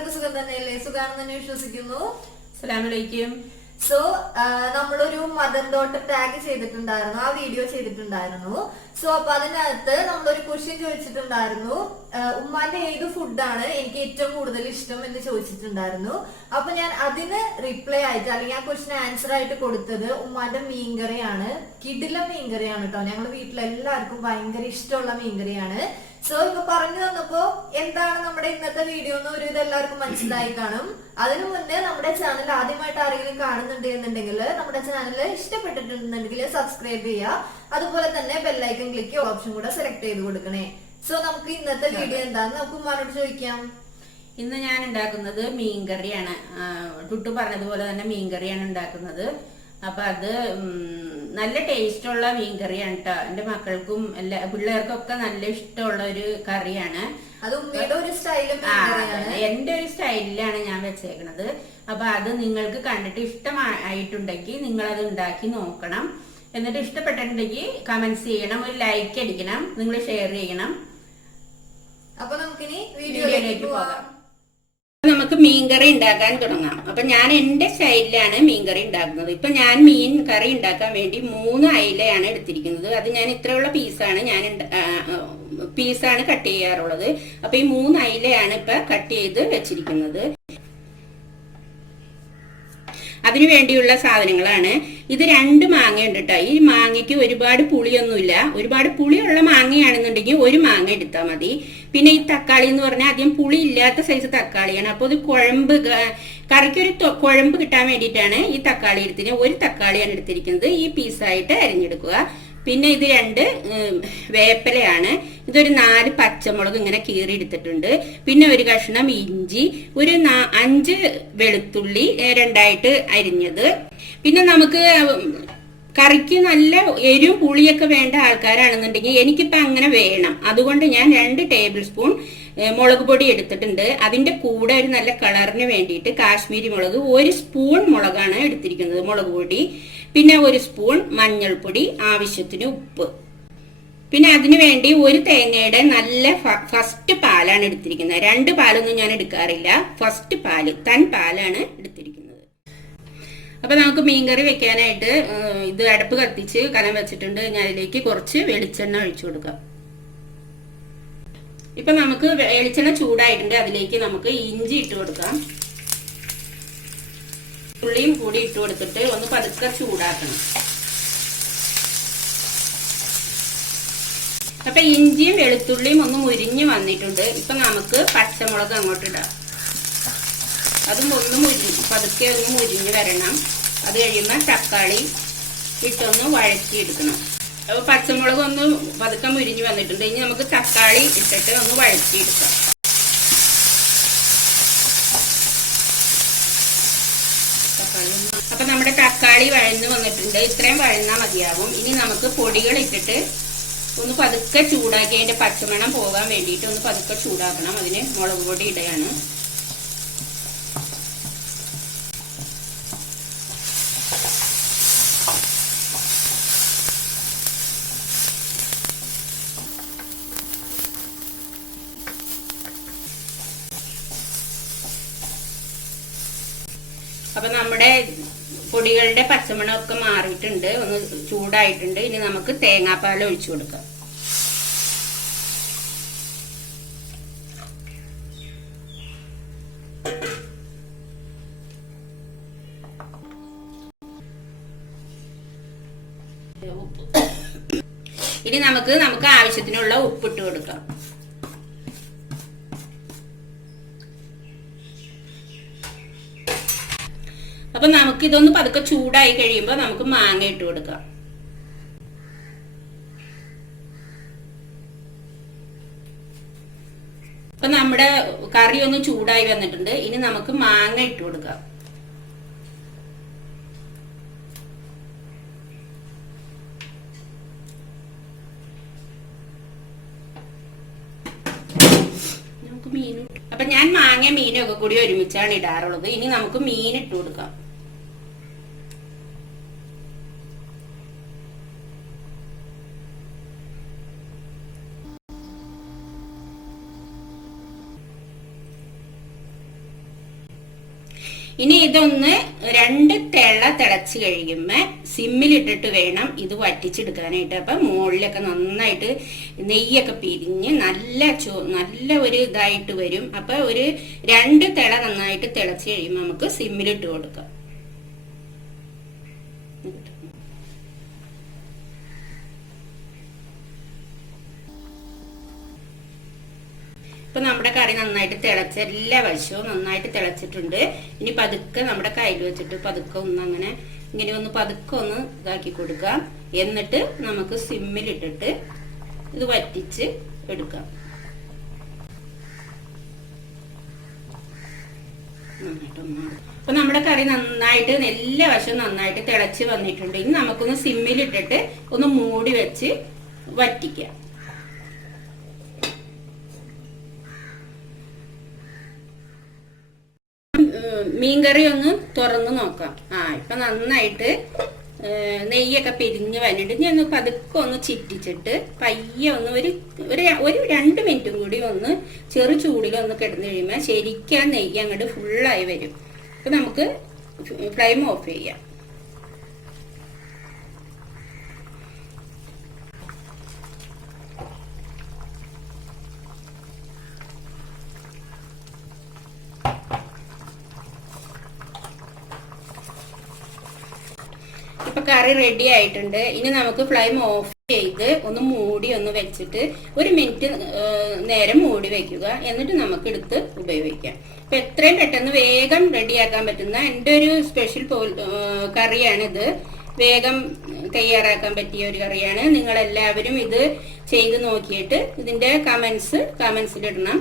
എല്ലാവർക്കും സുഖം തന്നെയല്ലേ? സുഖാണെന്ന് തന്നെ വിശ്വസിക്കുന്നു. അസ്സലാമലൈക്കും. സോ നമ്മളൊരു മദർ ഡോട്ടർ ടാഗ് ചെയ്തിട്ടുണ്ടായിരുന്നു, ആ വീഡിയോ ചെയ്തിട്ടുണ്ടായിരുന്നു. സോ അപ്പൊ അതിനകത്ത് നമ്മളൊരു ക്വസ്റ്റ്യൻ ചോദിച്ചിട്ടുണ്ടായിരുന്നു, ഉമ്മാന്റെ ഏത് ഫുഡാണ് എനിക്ക് ഏറ്റവും കൂടുതൽ ഇഷ്ടം എന്ന് ചോദിച്ചിട്ടുണ്ടായിരുന്നു. അപ്പൊ ഞാൻ അതിന് റിപ്ലൈ ആയിട്ട് അല്ലെങ്കിൽ ആ ക്വസ്റ്റ്യൻ ആൻസർ ആയിട്ട് കൊടുത്തത് ഉമ്മാന്റെ മീൻകറിയാണ്. കിടിലം മീൻകറിയാണ് കേട്ടോ. ഞങ്ങളുടെ വീട്ടിലെല്ലാവർക്കും ഭയങ്കര ഇഷ്ടമുള്ള മീൻകറിയാണ്. സോ ഇപ്പൊ പറഞ്ഞു തന്നപ്പോ എന്താണ് നമ്മുടെ ഇന്നത്തെ വീഡിയോ എന്ന് ഒരു ഇതെല്ലാവർക്കും മനസ്സിലായി കാണും. അതിനു മുന്നേ നമ്മുടെ ചാനൽ ആദ്യമായിട്ട് ആരെങ്കിലും കാണുന്നുണ്ട് എന്നുണ്ടെങ്കിൽ നമ്മുടെ ചാനൽ ഇഷ്ടപ്പെട്ടിട്ടുണ്ടെങ്കിൽ സബ്സ്ക്രൈബ് ചെയ്യുക. അതുപോലെ തന്നെ ബെല്ലൈക്കൺ ക്ലിക്ക് ഓപ്ഷൻ കൂടെ സെലക്ട് ചെയ്ത് കൊടുക്കണേ. സോ നമുക്ക് ഇന്നത്തെ വീഡിയോ എന്താന്ന് നമുക്ക് ഉമ്മാനോട് ചോദിക്കാം. ഇന്ന് ഞാൻ ഉണ്ടാക്കുന്നത് മീൻകറിയാണ്. ടുട്ടു പറഞ്ഞതുപോലെ തന്നെ മീൻകറിയാണ് ഉണ്ടാക്കുന്നത്. അപ്പൊ അത് നല്ല ടേസ്റ്റുള്ള മീൻകറിയാണ് കേട്ടോ. എന്റെ മക്കൾക്കും എല്ലാ പിള്ളേർക്കും ഒക്കെ നല്ല ഇഷ്ടമുള്ള ഒരു കറിയാണ്. അത് ഉമ്മയുടെ ഒരു സ്റ്റൈലും എന്റെ ഒരു സ്റ്റൈലിലാണ് ഞാൻ വെച്ചേക്കണത്. അപ്പൊ അത് നിങ്ങൾക്ക് കണ്ടിട്ട് ഇഷ്ടമായിട്ടുണ്ടെങ്കിൽ നിങ്ങൾ അത് ഉണ്ടാക്കി നോക്കണം. എന്നിട്ട് ഇഷ്ടപ്പെട്ടിട്ടുണ്ടെങ്കിൽ കമന്റ്സ് ചെയ്യണം, ഒരു ലൈക്ക് അടിക്കണം, നിങ്ങൾ ഷെയർ ചെയ്യണം. അപ്പൊ നമുക്കിനി വീഡിയോയിലേക്ക് പോകാം. നമുക്ക് മീൻകറി ഉണ്ടാക്കാൻ തുടങ്ങാം. അപ്പൊ ഞാൻ എന്റെ സ്റ്റൈലിലാണ് മീൻകറി ഉണ്ടാക്കുന്നത്. ഇപ്പൊ ഞാൻ മീൻ കറി ഉണ്ടാക്കാൻ വേണ്ടി 3 അയിലയാണ് എടുത്തിരിക്കുന്നത്. അത് ഞാൻ ഇത്രയുള്ള പീസാണ് കട്ട് ചെയ്യാറുള്ളത്. അപ്പൊ ഈ 3 അയിലയാണ് ഇപ്പൊ കട്ട് ചെയ്ത് വെച്ചിരിക്കുന്നത്. അതിനു വേണ്ടിയുള്ള സാധനങ്ങളാണ് ഇത്. 2 മാങ്ങ ഉണ്ട് കേട്ടോ. ഈ മാങ്ങയ്ക്ക് ഒരുപാട് പുളിയൊന്നുമില്ല. ഒരുപാട് പുളിയുള്ള മാങ്ങയാണെന്നുണ്ടെങ്കിൽ 1 മാങ്ങ എടുത്താൽ മതി. പിന്നെ ഈ തക്കാളി എന്ന് പറഞ്ഞാൽ അധികം പുളി ഇല്ലാത്ത സൈസ് തക്കാളിയാണ്. അപ്പോൾ ഇത് കറിക്കൊരു കുഴമ്പ് കിട്ടാൻ വേണ്ടിയിട്ടാണ് ഈ തക്കാളി എടുത്തിന്. 1 തക്കാളിയാണ് എടുത്തിരിക്കുന്നത്. ഈ പീസായിട്ട് അരിഞ്ഞെടുക്കുക. പിന്നെ ഇത് 2 വേപ്പിലയാണ്. ഇതൊരു 4 പച്ചമുളക് ഇങ്ങനെ കീറി എടുത്തിട്ടുണ്ട്. പിന്നെ ഒരു കഷ്ണം ഇഞ്ചി, ഒരു 5 വെളുത്തുള്ളി 2ആയിട്ട് അരിഞ്ഞത്. പിന്നെ നമുക്ക് കറിക്ക് നല്ല എരിവും പുളിയൊക്കെ വേണ്ട ആൾക്കാരാണെന്നുണ്ടെങ്കിൽ എനിക്കിപ്പോൾ അങ്ങനെ വേണം. അതുകൊണ്ട് ഞാൻ 2 ടേബിൾ സ്പൂൺ മുളക് പൊടി എടുത്തിട്ടുണ്ട്. അതിന്റെ കൂടെ ഒരു നല്ല കളറിന് വേണ്ടിയിട്ട് കാശ്മീരി മുളക് 1 സ്പൂൺ മുളകാണ് എടുത്തിരിക്കുന്നത്, മുളക് പൊടി. പിന്നെ 1 സ്പൂൺ മഞ്ഞൾപ്പൊടി, ആവശ്യത്തിന് ഉപ്പ്. പിന്നെ അതിനു വേണ്ടി 1 തേങ്ങയുടെ നല്ല ഫസ്റ്റ് പാലാണ് എടുത്തിരിക്കുന്നത്. 2 പാലൊന്നും ഞാൻ എടുക്കാറില്ല. ഫസ്റ്റ് പാല്, തൻ പാലാണ് എടുത്തിരിക്കുന്നത്. അപ്പൊ നമുക്ക് മീൻകറി വെക്കാനായിട്ട് ഇത് അടുപ്പ് കത്തിച്ച് കലം വെച്ചിട്ടുണ്ട്. ഞാൻ അതിലേക്ക് കുറച്ച് വെളിച്ചെണ്ണ ഒഴിച്ചു കൊടുക്കാം. ഇപ്പൊ നമുക്ക് വെളിച്ചെണ്ണ ചൂടായിട്ടുണ്ട്. അതിലേക്ക് നമുക്ക് ഇഞ്ചി ഇട്ട് കൊടുക്കാം. ഉള്ളിയും കൂടി ഇട്ട് കൊടുത്തിട്ട് ഒന്ന് പതുക്കെ ചൂടാക്കണം. അപ്പൊ ഇഞ്ചിയും വെളുത്തുള്ളിയും ഒന്ന് മുരിഞ്ഞു വന്നിട്ടുണ്ട്. ഇപ്പൊ നമുക്ക് പച്ചമുളക് അങ്ങോട്ട് ഇടാം. അതും പതുക്കെ ഒന്ന് മുരിഞ്ഞ് വരണം. അത് കഴിയുമ്പോൾ തക്കാളി ഇട്ടൊന്ന് വഴറ്റിയെടുക്കണം. അപ്പൊ പച്ചമുളക് ഒന്ന് പതുക്കെ മുരിഞ്ഞ് വന്നിട്ടുണ്ട്. ഇനി നമുക്ക് തക്കാളി ഇട്ടിട്ട് ഒന്ന് വഴറ്റിയെടുക്കാം. അപ്പൊ നമ്മുടെ തക്കാളി വഴന്ന് വന്നിട്ടുണ്ട്. ഇത്രയും വഴന്നാൽ മതിയാവും. ഇനി നമുക്ക് പൊടികൾ ഇട്ടിട്ട് ഒന്ന് പതുക്കെ ചൂടാക്കി അതിന്റെ പച്ചമണം പോകാൻ വേണ്ടിയിട്ട് ഒന്ന് പതുക്കെ ചൂടാക്കണം. അതിന് മുളക് പൊടി ഇടുകയാണ്. അപ്പൊ നമ്മുടെ പൊടികളുടെ പച്ചമണമൊക്കെ മാറിയിട്ടുണ്ട്, ഒന്ന് ചൂടായിട്ടുണ്ട്. ഇനി നമുക്ക് തേങ്ങാപ്പാൽ ഒഴിച്ചു കൊടുക്കാം. ഇനി നമുക്ക് ആവശ്യത്തിനുള്ള ഉപ്പിട്ട് കൊടുക്കാം. അപ്പൊ നമുക്ക് ഇതൊന്ന് പതുക്കെ ചൂടായി കഴിയുമ്പോൾ നമുക്ക് മാങ്ങ ഇട്ട് കൊടുക്കാം. അപ്പൊ നമ്മുടെ കറി ഒന്ന് ചൂടായി വന്നിട്ടുണ്ട്. ഇനി നമുക്ക് മാങ്ങ ഇട്ട് കൊടുക്കാം. അപ്പൊ ഞാൻ മാങ്ങ മീനും ഒക്കെ കൂടി ഒരുമിച്ചാണ് ഇടാറുള്ളത്. ഇനി നമുക്ക് മീൻ ഇട്ട് കൊടുക്കാം. ഇനി ഇതൊന്ന് 2 തിള തിളച്ച് കഴിയുമ്പോൾ സിമ്മിലിട്ടിട്ട് വേണം ഇത് വറ്റിച്ചെടുക്കാനായിട്ട്. അപ്പൊ മുകളിലൊക്കെ നന്നായിട്ട് നെയ്യൊക്കെ പിരിഞ്ഞ് നല്ല ഒരു ഇതായിട്ട് വരും. അപ്പൊ ഒരു 2 തിള നന്നായിട്ട് തിളച്ച് കഴിയുമ്പോൾ നമുക്ക് സിമ്മിലിട്ട് കൊടുക്കാം. ഇപ്പൊ നമ്മുടെ കറി നന്നായിട്ട് തിളച്ച എല്ലാ വശവും നന്നായിട്ട് തിളച്ചിട്ടുണ്ട്. ഇനി പതുക്കെ നമ്മുടെ കയ്യിൽ വെച്ചിട്ട് പതുക്കെ ഒന്ന് അങ്ങനെ ഇങ്ങനെ ഒന്ന് പതുക്കെ ഒന്ന് ഇതാക്കി കൊടുക്കാം. എന്നിട്ട് നമുക്ക് സിമ്മിലിട്ടിട്ട് ഇത് വറ്റിച്ച് എടുക്കാം. അപ്പൊ നമ്മുടെ കറി നന്നായിട്ട് എല്ലാ വശവും നന്നായിട്ട് തിളച്ച് വന്നിട്ടുണ്ട്. ഇനി നമുക്കൊന്ന് സിമ്മിലിട്ടിട്ട് ഒന്ന് മൂടി വെച്ച് വറ്റിക്കാം. മീൻകറി ഒന്ന് തുറന്ന് നോക്കാം. ഇപ്പൊ നന്നായിട്ട് നെയ്യൊക്കെ പിരിഞ്ഞ് വന്നിട്ട് ഞാൻ ഒന്ന് പതുക്കെ ഒന്ന് ചിറ്റിച്ചിട്ട് പയ്യെ ഒന്ന് ഒരു 2 മിനിറ്റും കൂടി ഒന്ന് ചെറു ചൂടിലൊന്ന് കിടന്നു കഴിയുമ്പോൾ ശരിക്കും നെയ്യ് അങ്ങോട്ട് ഫുള്ളായി വരും. അപ്പൊ നമുക്ക് ഫ്ലെയിം ഓഫ് ചെയ്യാം. ഇപ്പൊ കറി റെഡി ആയിട്ടുണ്ട്. ഇനി നമുക്ക് ഫ്ലെയിം ഓഫ് ചെയ്ത് ഒന്ന് മൂടി ഒന്ന് വെച്ചിട്ട് 1 മിനിറ്റ് നേരം മൂടി വെക്കുക. എന്നിട്ട് നമുക്ക് എടുത്ത് ഉപയോഗിക്കാം. അപ്പൊ എത്രയും പെട്ടെന്ന് വേഗം റെഡിയാക്കാൻ പറ്റുന്ന എൻ്റെ ഒരു സ്പെഷ്യൽ കറിയാണിത്. വേഗം തയ്യാറാക്കാൻ പറ്റിയ ഒരു കറിയാണ്. നിങ്ങൾ എല്ലാവരും ഇത് ചെയ്ത് നോക്കിയിട്ട് ഇതിന്റെ കമന്റ്സിലിടണം.